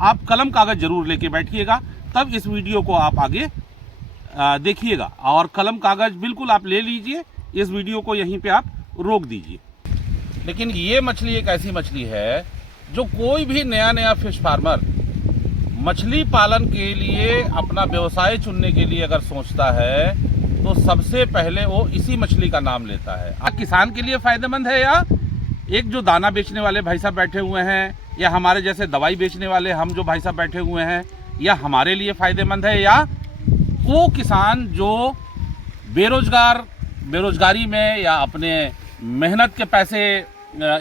आप कलम कागज जरूर लेके बैठिएगा, तब इस वीडियो को आप आगे देखिएगा। और कलम कागज बिल्कुल आप ले लीजिए, इस वीडियो को यहीं पे आप रोक दीजिए। लेकिन ये मछली एक ऐसी मछली है जो कोई भी नया फिश फार्मर मछली पालन के लिए अपना व्यवसाय चुनने के लिए अगर सोचता है तो सबसे पहले वो इसी मछली का नाम लेता है। किसान के लिए फायदेमंद है, या एक जो दाना बेचने वाले भाई साहब बैठे हुए हैं, या हमारे जैसे दवाई बेचने वाले हम जो भाई साहब बैठे हुए हैं, या हमारे लिए फायदेमंद है, या वो किसान जो बेरोजगारी में या अपने मेहनत के पैसे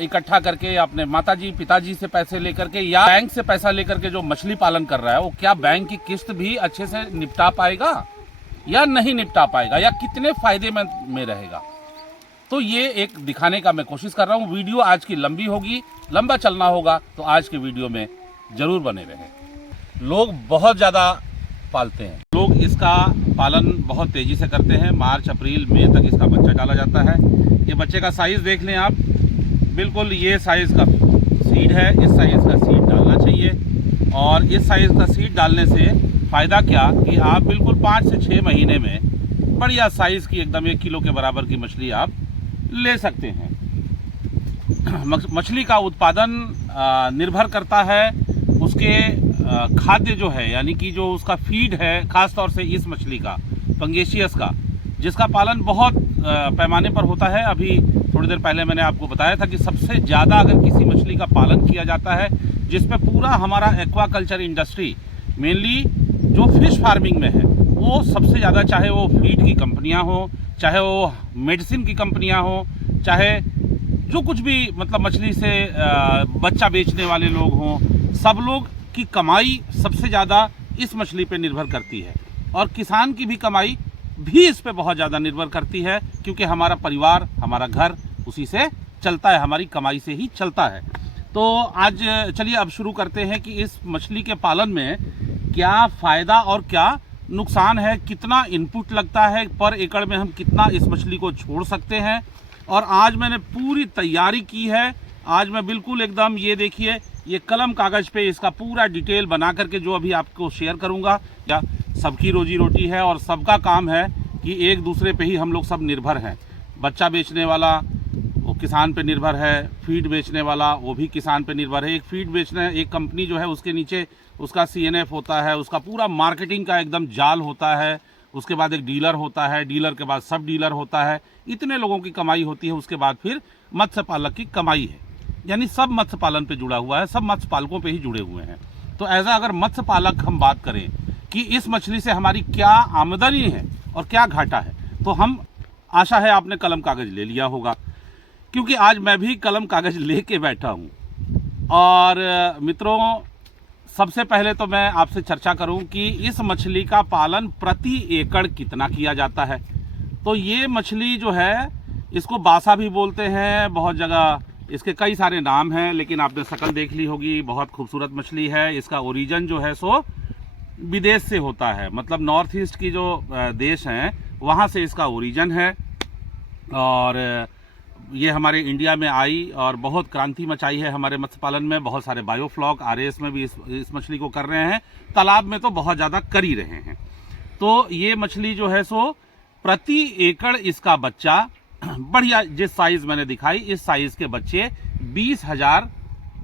इकट्ठा करके या अपने माताजी पिताजी से पैसे लेकर के या बैंक से पैसा लेकर के जो मछली पालन कर रहा है, वो क्या बैंक की किस्त भी अच्छे से निपटा पाएगा या नहीं निपटा पाएगा, या कितने फायदे में रहेगा। तो ये एक दिखाने का मैं कोशिश कर रहा हूँ। वीडियो आज की लंबी होगी, लंबा चलना होगा, तो आज के वीडियो में जरूर बने रहें। लोग बहुत ज़्यादा पालते हैं, लोग इसका पालन बहुत तेज़ी से करते हैं। मार्च अप्रैल मई तक इसका बच्चा डाला जाता है। ये बच्चे का साइज़ देख लें आप, बिल्कुल ये साइज़ का सीड है, इस साइज़ का सीड डालना चाहिए। और इस साइज़ का सीड डालने से फ़ायदा क्या कि आप बिल्कुल 5 से 6 महीने में बढ़िया साइज़ की एकदम 1 किलो के बराबर की मछली आप ले सकते हैं। मछली का उत्पादन निर्भर करता है उसके खाद्य जो है, यानी कि जो उसका फीड है, खास तौर से इस मछली का पंगेशियस का, जिसका पालन बहुत पैमाने पर होता है। अभी थोड़ी देर पहले मैंने आपको बताया था कि सबसे ज़्यादा अगर किसी मछली का पालन किया जाता है जिसमें पूरा हमारा एक्वाकल्चर इंडस्ट्री मेनली जो फिश फार्मिंग में है, वो सबसे ज़्यादा, चाहे वो फीड की कंपनियां हो, चाहे वो मेडिसिन की कंपनियां हो, चाहे जो कुछ भी मतलब मछली से बच्चा बेचने वाले लोग हों, सब लोग की कमाई सबसे ज़्यादा इस मछली पे निर्भर करती है। और किसान की भी कमाई भी इस पे बहुत ज़्यादा निर्भर करती है, क्योंकि हमारा परिवार, हमारा घर उसी से चलता है, हमारी कमाई से ही चलता है। तो आज चलिए अब शुरू करते हैं कि इस मछली के पालन में क्या फ़ायदा और क्या नुकसान है, कितना इनपुट लगता है, पर एकड़ में हम कितना इस मछली को छोड़ सकते हैं। और आज मैंने पूरी तैयारी की है। आज मैं बिल्कुल एकदम, ये देखिए, ये कलम कागज़ पे इसका पूरा डिटेल बना करके जो अभी आपको शेयर करूंगा। या सबकी रोजी रोटी है और सबका काम है कि एक दूसरे पे ही हम लोग सब निर्भर हैं। बच्चा बेचने वाला वो किसान पे निर्भर है, फीड बेचने वाला वो भी किसान पे निर्भर है। एक फीड बेचना है, एक कंपनी जो है उसके नीचे उसका CNF होता है, उसका पूरा मार्केटिंग का एकदम जाल होता है। उसके बाद एक डीलर होता है, डीलर के बाद सब डीलर होता है। इतने लोगों की कमाई होती है। उसके बाद फिर मत्स्य पालक की कमाई है, यानी सब मत्स्य पालन पे जुड़ा हुआ है, सब मत्स्य पालकों पे ही जुड़े हुए हैं। तो ऐसा अगर मत्स्य पालक हम बात करें कि इस मछली से हमारी क्या आमदनी है और क्या घाटा है, तो हम, आशा है आपने कलम कागज़ ले लिया होगा, क्योंकि आज मैं भी कलम कागज़ लेके बैठा हूँ। और मित्रों, सबसे पहले तो मैं आपसे चर्चा करूं कि इस मछली का पालन प्रति एकड़ कितना किया जाता है। तो ये मछली जो है, इसको बासा भी बोलते हैं, बहुत जगह इसके कई सारे नाम हैं, लेकिन आपने शक्ल देख ली होगी। बहुत खूबसूरत मछली है। इसका ओरिजिन जो है सो विदेश से होता है, मतलब नॉर्थ ईस्ट की जो देश हैं वहाँ से इसका ओरिजिन है। और ये हमारे इंडिया में आई और बहुत क्रांति मचाई है हमारे मत्स्य पालन में। बहुत सारे बायोफ्लॉक RAS में भी इस मछली को कर रहे हैं, तालाब में तो बहुत ज़्यादा कर ही रहे हैं। तो ये मछली जो है सो प्रति एकड़ इसका बच्चा बढ़िया, जिस साइज़ मैंने दिखाई, इस साइज़ के बच्चे 20,000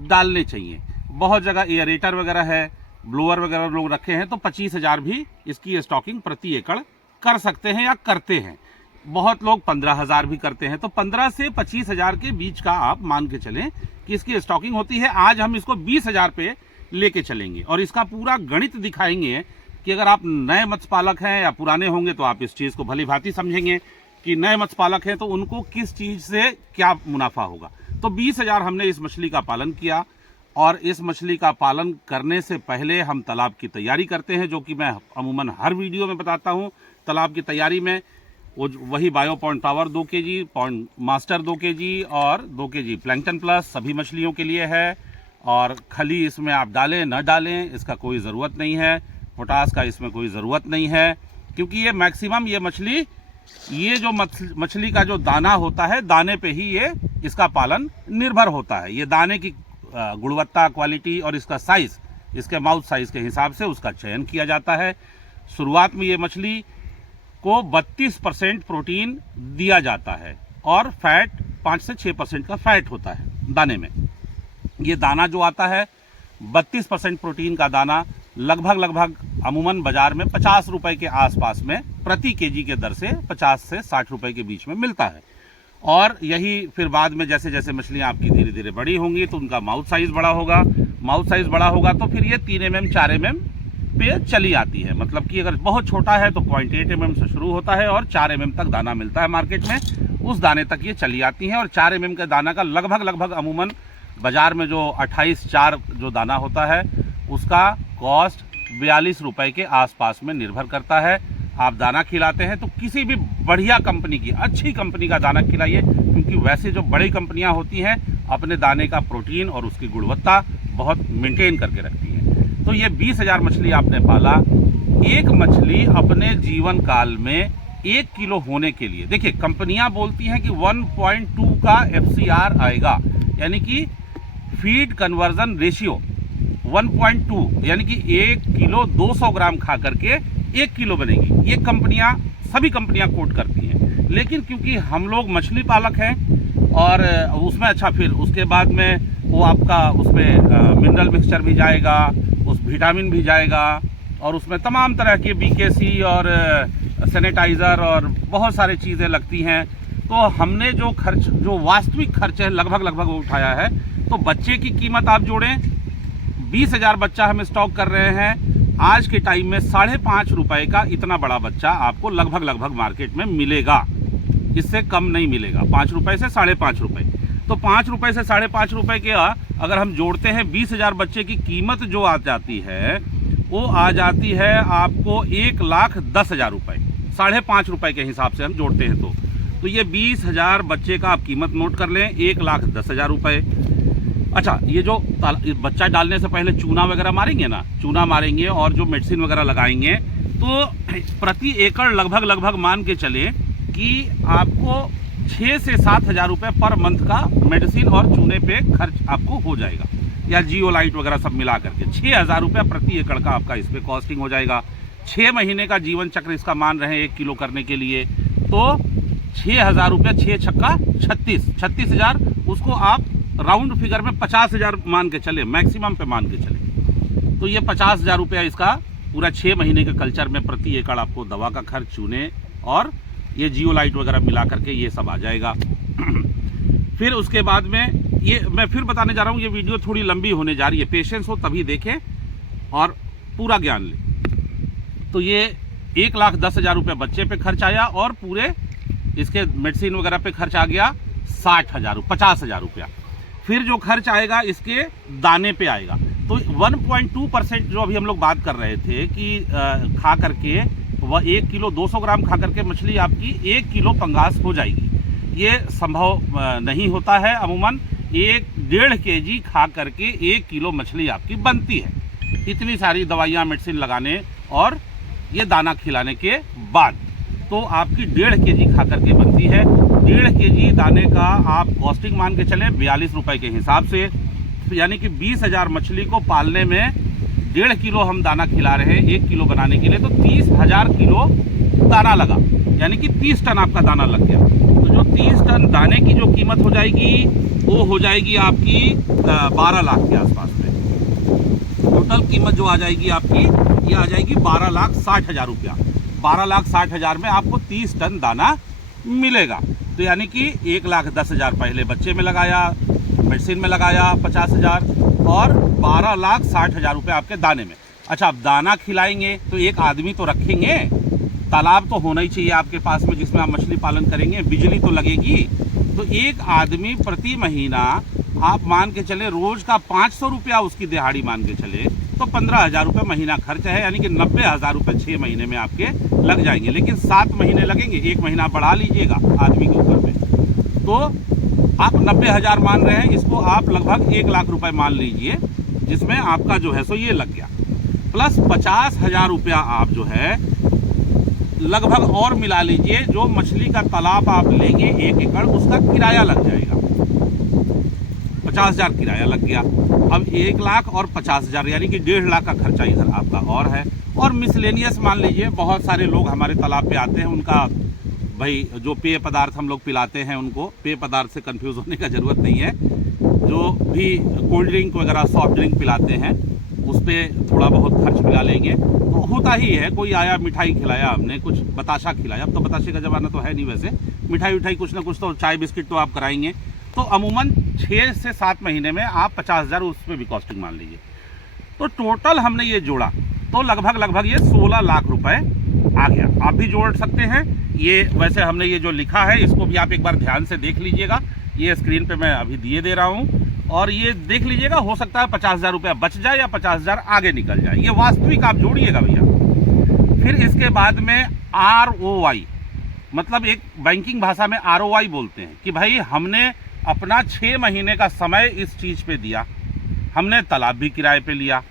डालने चाहिए। बहुत जगह एयरेटर वगैरह है, ब्लोअर वगैरह लोग रखे हैं, तो 25,000 भी इसकी स्टॉकिंग प्रति एकड़ कर सकते हैं या करते हैं। बहुत लोग 15,000 भी करते हैं। तो 15 से 25,000 के बीच का आप मान के चलें कि इसकी स्टॉकिंग होती है। आज हम इसको 20,000 पे लेके चलेंगे और इसका पूरा गणित दिखाएंगे कि अगर आप नए मत्स्य पालक हैं या पुराने होंगे तो आप इस चीज़ को भली भांति समझेंगे कि नए मत्स्य पालक हैं तो उनको किस चीज़ से क्या मुनाफा होगा। तो 20,000 हमने इस मछली का पालन किया। और इस मछली का पालन करने से पहले हम तालाब की तैयारी करते हैं, जो कि मैं अमूमन हर वीडियो में बताता हूँ। तालाब की तैयारी में वही bio point power 2 kg, point master 2 kg और 2 kg प्लैंकटन प्लस सभी मछलियों के लिए है। और खली इसमें आप डालें न डालें इसका कोई ज़रूरत नहीं है, पोटास का इसमें कोई ज़रूरत नहीं है, क्योंकि ये मैक्सिमम ये मछली, ये जो मछली का जो दाना होता है, दाने पे ही ये इसका पालन निर्भर होता है। ये दाने की गुणवत्ता, क्वालिटी और इसका साइज़ इसके माउथ साइज के हिसाब से उसका चयन किया जाता है। शुरुआत में ये मछली को 32% प्रोटीन दिया जाता है और फैट 5 से 6% का फैट होता है दाने में। ये दाना जो आता है 32% प्रोटीन का दाना लगभग अमूमन बाजार में 50 रुपए के आसपास में प्रति केजी के दर से 50 से 60 रुपए के बीच में मिलता है। और यही फिर बाद में जैसे जैसे मछलियाँ आपकी धीरे धीरे बड़ी होंगी तो उनका माउथ साइज़ बड़ा होगा। माउथ साइज़ बड़ा होगा तो फिर ये 3 mm 4 mm पे चली आती है। मतलब कि अगर बहुत छोटा है तो 0.8 mm से शुरू होता है और 4 mm तक दाना मिलता है मार्केट में, उस दाने तक ये चली आती हैं। और 4 mm के दाना का लगभग अमूमन बाज़ार में जो 28-4 जो दाना होता है उसका कॉस्ट 42 रुपए के आसपास में निर्भर करता है। आप दाना खिलाते हैं तो किसी भी बढ़िया कंपनी की, अच्छी कंपनी का दाना खिलाइए, क्योंकि वैसे जो बड़ी कंपनियां होती हैं अपने दाने का प्रोटीन और उसकी गुणवत्ता बहुत मेंटेन करके रखती हैं। तो ये 20,000 मछली आपने पाला। एक मछली अपने जीवन काल में 1 किलो होने के लिए, देखिए कंपनियां बोलती हैं कि 1.2 का FCR आएगा, यानी कि फीड कन्वर्जन रेशियो 1.2, यानी कि 1 किलो 200 ग्राम खा करके 1 किलो बनेगी। ये कंपनियां, सभी कंपनियां कोट करती हैं। लेकिन क्योंकि हम लोग मछली पालक हैं और उसमें अच्छा फिर उसके बाद में वो आपका उसमें मिनरल मिक्सचर भी जाएगा, उस विटामिन भी जाएगा और उसमें तमाम तरह के BKC और सैनिटाइज़र और बहुत सारी चीज़ें लगती हैं। तो हमने जो खर्च, जो वास्तविक खर्च है लगभग वो उठाया है। तो बच्चे की कीमत आप जोड़ें, 20,000 बच्चा हम स्टॉक कर रहे हैं। आज के टाइम में 5.5 रुपए का इतना बड़ा बच्चा आपको लगभग मार्केट में मिलेगा, इससे कम नहीं मिलेगा। 5 रुपए से 5.5 रुपए, तो 5 रुपए से 5.5 रुपए के अगर हम जोड़ते हैं 20,000 बच्चे की कीमत जो आ जाती है वो आ जाती है आपको 1,10,000 रुपए। 5.5 रुपए के हिसाब से हम जोड़ते हैं तो ये 20,000 बच्चे का आप कीमत नोट कर लें, 1,10,000 रुपए। अच्छा, ये जो बच्चा डालने से पहले चूना वगैरह मारेंगे ना, चूना मारेंगे और जो मेडिसिन वगैरह लगाएंगे तो प्रति एकड़ लगभग मान के चले कि आपको 6 से 7,000 रुपये पर मंथ का मेडिसिन और चूने पे खर्च आपको हो जाएगा, या जियोलाइट वगैरह सब मिला करके 6,000 रुपये प्रति एकड़ का आपका इस पर कॉस्टिंग हो जाएगा। 6 महीने का जीवन चक्र इसका मान रहे हैं 1 किलो करने के लिए, तो 6,000 रुपये, 6 छक्का 36,000, उसको आप राउंड फिगर में 50,000 मान के चले, मैक्सिमम पे मान के चले। तो ये 50,000 रुपया इसका पूरा 6 महीने के कल्चर में प्रति एकड़ आपको दवा का खर्च, चूने और ये जियोलाइट वगैरह मिला करके ये सब आ जाएगा। फिर उसके बाद में ये मैं फिर बताने जा रहा हूँ, ये वीडियो थोड़ी लंबी होने जा रही है, पेशेंस हो तभी देखें और पूरा ज्ञान लें। तो ये 1,10,000 रुपये बच्चे पे खर्च आया और पूरे इसके मेडिसिन वगैरह पे खर्च आ गया 50,000 रुपया। फिर जो खर्च आएगा इसके दाने पे आएगा। तो 1.2% जो अभी हम लोग बात कर रहे थे कि खा करके वह 1 किलो 200 ग्राम खा करके मछली आपकी 1 किलो पंगास हो जाएगी, ये संभव नहीं होता है। अमूमन 1.5 kg खा करके 1 किलो मछली आपकी बनती है, इतनी सारी दवाइयाँ मेडिसिन लगाने और ये दाना खिलाने के बाद। तो आपकी 1.5 kg खा करके बनती है। 1.5 kg दाने का आप कॉस्टिंग मान के चलें 42 रुपए के हिसाब से, यानी कि 20,000 मछली को पालने में 1.5 किलो हम दाना खिला रहे हैं 1 किलो बनाने के लिए, तो 30,000 किलो दाना लगा, यानी कि 30 टन आपका दाना लग गया। तो जो 30 टन दाने की जो कीमत हो जाएगी वो हो जाएगी आपकी 12 लाख के आसपास में। टोटल कीमत जो आ जाएगी आपकी ये आ जाएगी 12,60,000 रुपया। 12,60,000 में आपको 30 टन दाना मिलेगा। तो यानी कि 1,10,000 पहले बच्चे में लगाया, मेडिसिन में लगाया 50,000 और 12,60,000 रुपये आपके दाने में। अच्छा, अब दाना खिलाएंगे तो एक आदमी तो रखेंगे, तालाब तो होना ही चाहिए आपके पास में जिसमें आप मछली पालन करेंगे, बिजली तो लगेगी। तो एक आदमी प्रति महीना आप मान के चले रोज का 500 रुपया उसकी दिहाड़ी मान के चले तो 15,000 रुपये महीना खर्च है, यानी कि 90,000 रुपये 6 महीने में आपके लग जाएंगे। लेकिन 7 महीने लगेंगे, 1 महीना बढ़ा लीजिएगा आदमी के ऊपर में, तो आप 90,000 मान रहे हैं, इसको आप लगभग 1 लाख रुपए मान लीजिए, जिसमें आपका जो है सो ये लग गया। प्लस 50,000 रुपया आप जो है लगभग और मिला लीजिए, जो मछली का तालाब आप लेंगे 1 एकड़, उसका किराया लग जाएगा 50,000 किराया लग गया। अब 1 लाख और 50,000 यानी कि 1.5 लाख का खर्चा इधर आपका और है। और मिसलेनियस मान लीजिए, बहुत सारे लोग हमारे तालाब पे आते हैं, उनका भाई जो पेय पदार्थ हम लोग पिलाते हैं, उनको पेय पदार्थ से कंफ्यूज होने का ज़रूरत नहीं है, जो भी कोल्ड ड्रिंक वगैरह सॉफ्ट ड्रिंक पिलाते हैं उस पर थोड़ा बहुत खर्च मिला लेंगे तो होता ही है। कोई आया मिठाई खिलाया, हमने कुछ बताशा खिलाया, अब तो बताशे का ज़माना तो है नहीं, वैसे मिठाई उठाई कुछ ना कुछ तो चाय बिस्किट तो आप कराएंगे। तो अमूमन 6 से 7 महीने में आप 50,000 उस पर भी कॉस्टिंग मान लीजिए। तो टोटल हमने ये जोड़ा तो लगभग ये 16 लाख रुपए आ गया। आप भी जोड़ सकते हैं। ये वैसे हमने ये जो लिखा है इसको भी आप एक बार ध्यान से देख लीजिएगा। ये स्क्रीन पे मैं अभी दिए दे रहा हूँ और ये देख लीजिएगा, हो सकता है 50,000 रुपया बच जाए या 50,000 आगे निकल जाए। ये वास्तविक आप जोड़िएगा भैया। फिर इसके बाद में ROI, मतलब एक बैंकिंग भाषा में ROI बोलते हैं कि भाई हमने अपना 6 महीने का समय इस चीज़ पे दिया, हमने तालाब भी किराए पे लिया,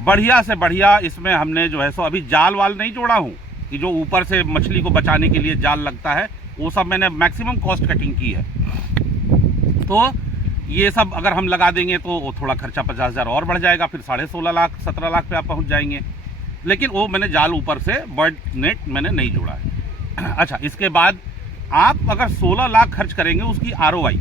बढ़िया से बढ़िया इसमें हमने जो है सो अभी जाल वाल नहीं जोड़ा हूँ कि जो ऊपर से मछली को बचाने के लिए जाल लगता है, वो सब मैंने मैक्सिमम कॉस्ट कटिंग की है। तो ये सब अगर हम लगा देंगे तो वो थोड़ा खर्चा 50,000 और बढ़ जाएगा, फिर 16.5 लाख 17 लाख पे आप पहुंच जाएंगे। लेकिन वो मैंने जाल ऊपर से बर्ड नेट मैंने नहीं जोड़ा है। अच्छा, इसके बाद आप अगर 16 लाख खर्च करेंगे उसकी ROI,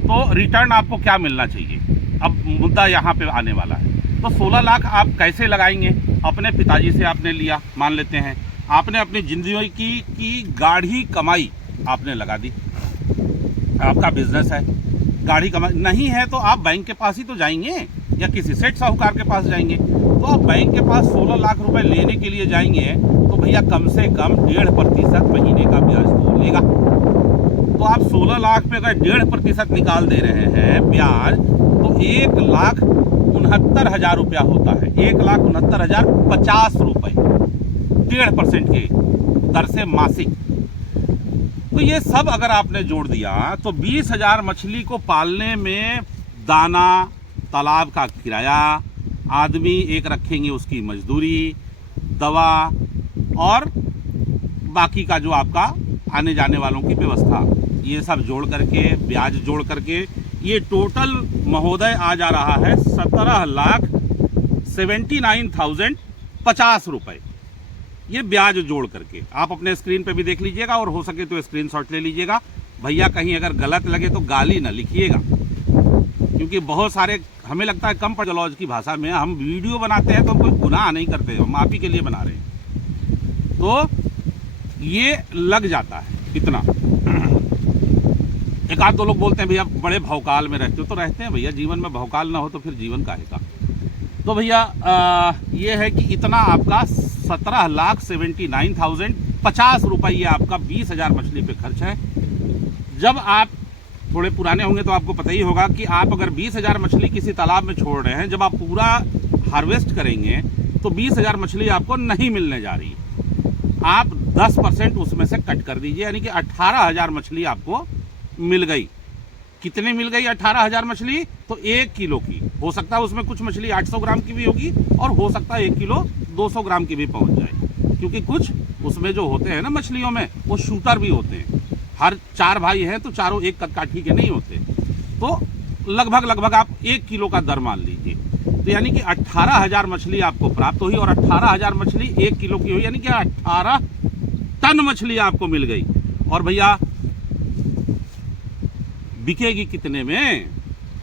तो रिटर्न आपको क्या मिलना चाहिए? अब मुद्दा यहाँ पे आने वाला है। तो 16 लाख आप कैसे लगाएंगे? अपने पिताजी से आपने लिया, मान लेते हैं आपने अपनी जिंदगी की गाढ़ी कमाई आपने लगा दी, आपका बिजनेस है, गाढ़ी कमाई नहीं है तो आप बैंक के पास ही तो जाएंगे या किसी सेठ साहूकार के पास जाएंगे। तो आप बैंक के पास 16 लाख रुपए लेने के लिए जाएंगे तो भैया कम से कम 1.5% महीने का ब्याज तो लेगा। तो आप 16 लाख पे अगर 1.5% निकाल दे रहे हैं ब्याज, तो 1,69,000 रुपया होता है। 1,69,050 रुपये 1.5% के दर से मासिक। तो ये सब अगर आपने जोड़ दिया तो 20,000 मछली को पालने में दाना, तालाब का किराया, आदमी एक रखेंगे उसकी मजदूरी, दवा और बाकी का जो आपका आने जाने वालों की व्यवस्था, ये सब जोड़ करके ब्याज जोड़ करके ये टोटल महोदय आ जा रहा है 17,79,050 रुपये। ये ब्याज जोड़ करके आप अपने स्क्रीन पे भी देख लीजिएगा और हो सके तो स्क्रीनशॉट ले लीजिएगा। भैया कहीं अगर गलत लगे तो गाली ना लिखिएगा, क्योंकि बहुत सारे हमें लगता है कम पड़ोलॉज की भाषा में हम वीडियो बनाते हैं तो कोई गुनाह नहीं करते, हम आप ही के लिए बना रहे हैं। तो ये लग जाता है इतना। एक आध दो लोग बोलते हैं भैया बड़े भौकाल में रहते हो, तो रहते हैं भैया, जीवन में भौकाल ना हो तो फिर जीवन काहे का। तो भैया ये है कि इतना आपका 17,79,050 रुपये ये आपका 20,000 मछली पे खर्च है। जब आप थोड़े पुराने होंगे तो आपको पता ही होगा कि आप अगर 20,000 मछली किसी तालाब में छोड़ रहे हैं, जब आप पूरा हार्वेस्ट करेंगे तो 20,000 मछली आपको नहीं मिलने जा रही। आप 10% उसमें से कट कर दीजिए, यानी कि 18,000 मछली आपको मिल गई। कितने मिल गई 18,000 मछली? तो 1 किलो की। हो सकता है उसमें कुछ मछली 800 ग्राम की भी होगी और हो सकता है 1 किलो 200 ग्राम की भी पहुंच जाए, क्योंकि कुछ उसमें जो होते हैं ना मछलियों में वो शूटर भी होते हैं। हर 4 भाई हैं तो चारों एक काठी के नहीं होते। तो लगभग आप 1 किलो का दर मान लीजिए, तो यानी कि 18,000 मछली आपको प्राप्त हुई और 18,000 मछली 1 किलो की हुई, यानी कि 18 टन मछली आपको मिल गई। और भैया बिकेगी कितने में?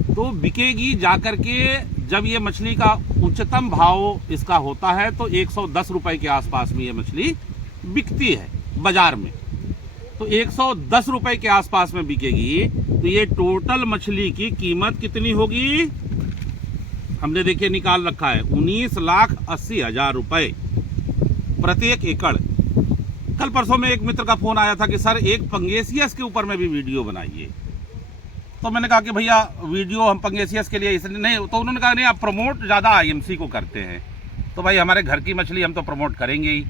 तो बिकेगी जाकर के जब ये मछली का उच्चतम भाव इसका होता है तो 110 रुपए के आसपास में ये मछली बिकती है बाजार में। तो 110 रुपए के आसपास में बिकेगी तो ये टोटल मछली की कीमत कितनी होगी? हमने देखिए निकाल रखा है 19,80,000 रुपए प्रत्येक एकड़। कल परसों में एक मित्र का फोन आया था कि सर एक पंगेसियस के ऊपर में भी वीडियो बनाइए। तो मैंने कहा कि भैया वीडियो हम पंगेसियस के लिए इसलिए नहीं, तो उन्होंने कहा नहीं आप प्रमोट ज़्यादा IMC को करते हैं। तो भाई हमारे घर की मछली हम तो प्रमोट करेंगे ही,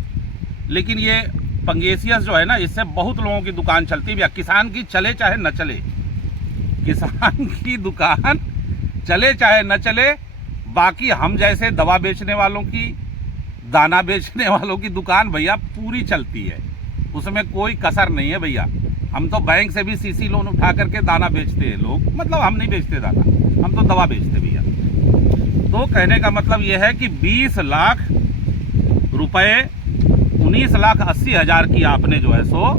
लेकिन ये पंगेसियस जो है ना, इससे बहुत लोगों की दुकान चलती है। किसान की चले चाहे न चले, किसान की दुकान चले चाहे न चले, बाकी हम जैसे दवा बेचने वालों की, दाना बेचने वालों की दुकान भैया पूरी चलती है, उसमें कोई कसर नहीं है भैया। हम तो बैंक से भी सीसी लोन उठा करके दाना बेचते हैं लोग, मतलब हम नहीं बेचते दाना, हम तो दवा बेचते भैया। तो कहने का मतलब ये है कि 20 लाख रुपए 19,80,000 की आपने जो है सो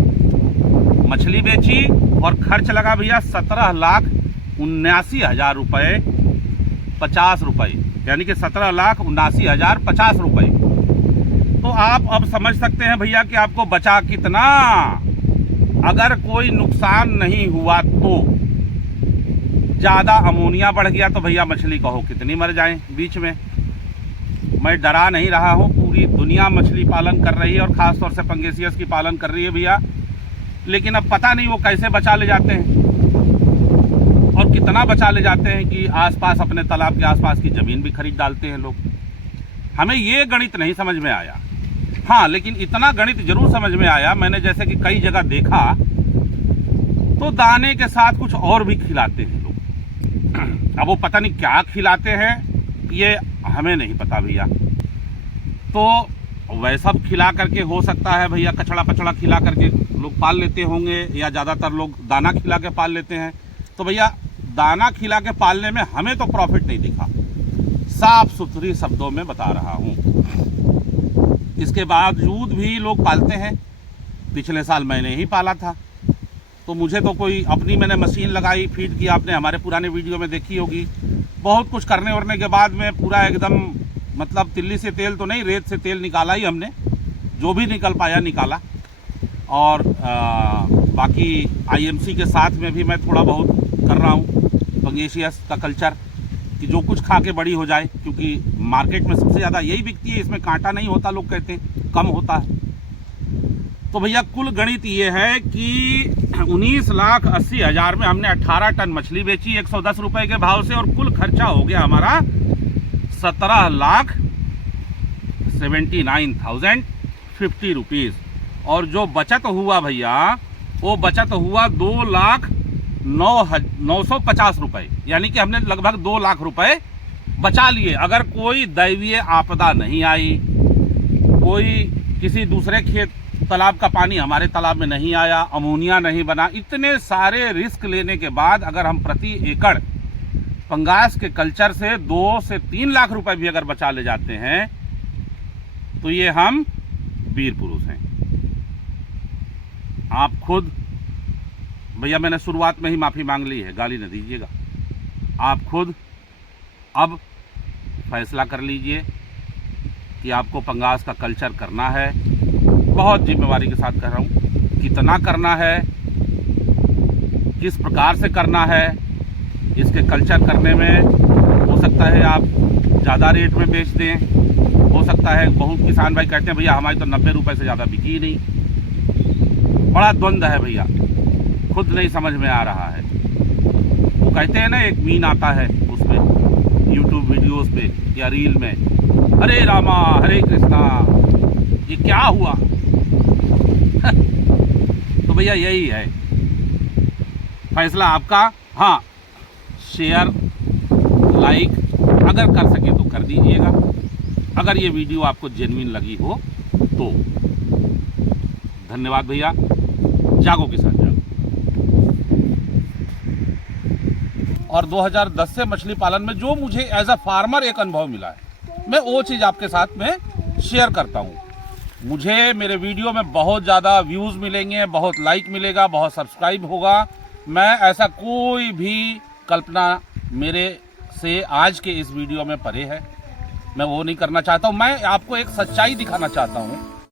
मछली बेची और खर्च लगा भैया 17,79,000 रुपये 50 रुपये, यानी कि 17,79,050 रुपये। तो आप अब समझ सकते हैं भैया कि आपको बचा कितना। अगर कोई नुकसान नहीं हुआ तो, ज़्यादा अमोनिया बढ़ गया तो भैया मछली कहो कितनी मर जाए बीच में। मैं डरा नहीं रहा हूँ, पूरी दुनिया मछली पालन कर रही है और ख़ासतौर से पंगेसियस की पालन कर रही है भैया, लेकिन अब पता नहीं वो कैसे बचा ले जाते हैं और कितना बचा ले जाते हैं कि आसपास अपने तालाब के आसपास की ज़मीन भी खरीद डालते हैं लोग। हमें ये गणित नहीं समझ में आया। हाँ, लेकिन इतना गणित जरूर समझ में आया, मैंने जैसे कि कई जगह देखा तो दाने के साथ कुछ और भी खिलाते हैं लोग। अब वो पता नहीं क्या खिलाते हैं, ये हमें नहीं पता भैया। तो वैसा खिला करके हो सकता है भैया, कचड़ा पचड़ा खिला करके लोग पाल लेते होंगे, या ज़्यादातर लोग दाना खिला के पाल लेते हैं। तो भैया दाना खिला के पालने में हमें तो प्रॉफिट नहीं दिखा, साफ सुथरी शब्दों में बता रहा हूँ। इसके बावजूद भी लोग पालते हैं। पिछले साल मैंने ही पाला था, तो मुझे तो कोई अपनी मैंने मशीन लगाई, फीड की, आपने हमारे पुराने वीडियो में देखी होगी। बहुत कुछ करने वरने के बाद में पूरा एकदम मतलब तिल्ली से तेल तो नहीं, रेत से तेल निकाला ही हमने, जो भी निकल पाया निकाला। और बाकी आईएमसी के साथ में भी मैं थोड़ा बहुत कर रहा हूँ पंगेसियस का कल्चर, कि जो कुछ खा के बड़ी हो जाए, क्योंकि मार्केट में सबसे ज़्यादा यही बिकती है, इसमें कांटा नहीं होता, लोग कहते हैं कम होता है। तो भैया कुल गणित ये है कि 19,80,000 में हमने 18 टन मछली बेची 110 रुपये के भाव से, और कुल खर्चा हो गया हमारा 17,79,050 रुपीज़। और जो बचत हुआ भैया, वो बचत हुआ 2,09,950 रुपये, यानी कि हमने लगभग 2 लाख रुपए बचा लिए। अगर कोई दैवीय आपदा नहीं आई, कोई किसी दूसरे खेत तालाब का पानी हमारे तालाब में नहीं आया, अमोनिया नहीं बना, इतने सारे रिस्क लेने के बाद अगर हम प्रति एकड़ पंगास के कल्चर से 2 से 3 लाख रुपए भी अगर बचा ले जाते हैं, तो ये हम वीर पुरुष हैं। आप खुद भैया, मैंने शुरुआत में ही माफ़ी मांग ली है, गाली न दीजिएगा। आप खुद अब फैसला कर लीजिए कि आपको पंगास का कल्चर करना है। बहुत जिम्मेवारी के साथ कर रहा हूँ, कितना करना है, किस प्रकार से करना है, इसके कल्चर करने में हो सकता है आप ज़्यादा रेट में बेच दें, हो सकता है बहुत किसान भाई कहते हैं भैया हमारी तो 90 रुपये से ज़्यादा बिकी ही नहीं। बड़ा द्वंद्व है भैया, खुद नहीं समझ में आ रहा है। वो कहते हैं ना, एक मीन आता है उसमें यूट्यूब वीडियोस पे या रील में, हरे रामा हरे कृष्णा, ये क्या हुआ। तो भैया यही है, फैसला आपका। हाँ, शेयर लाइक अगर कर सके तो कर दीजिएगा, अगर ये वीडियो आपको जेन्युइन लगी हो तो। धन्यवाद भैया, जागो किसान जागो। और 2010 से मछली पालन में जो मुझे एज अ फार्मर एक अनुभव मिला है, मैं वो चीज़ आपके साथ में शेयर करता हूँ। मुझे मेरे वीडियो में बहुत ज़्यादा व्यूज़ मिलेंगे, बहुत लाइक मिलेगा, बहुत सब्सक्राइब होगा। मैं ऐसा कोई भी कल्पना मेरे से आज के इस वीडियो में परे है, मैं वो नहीं करना चाहता हूँ। मैं आपको एक सच्चाई दिखाना चाहता हूँ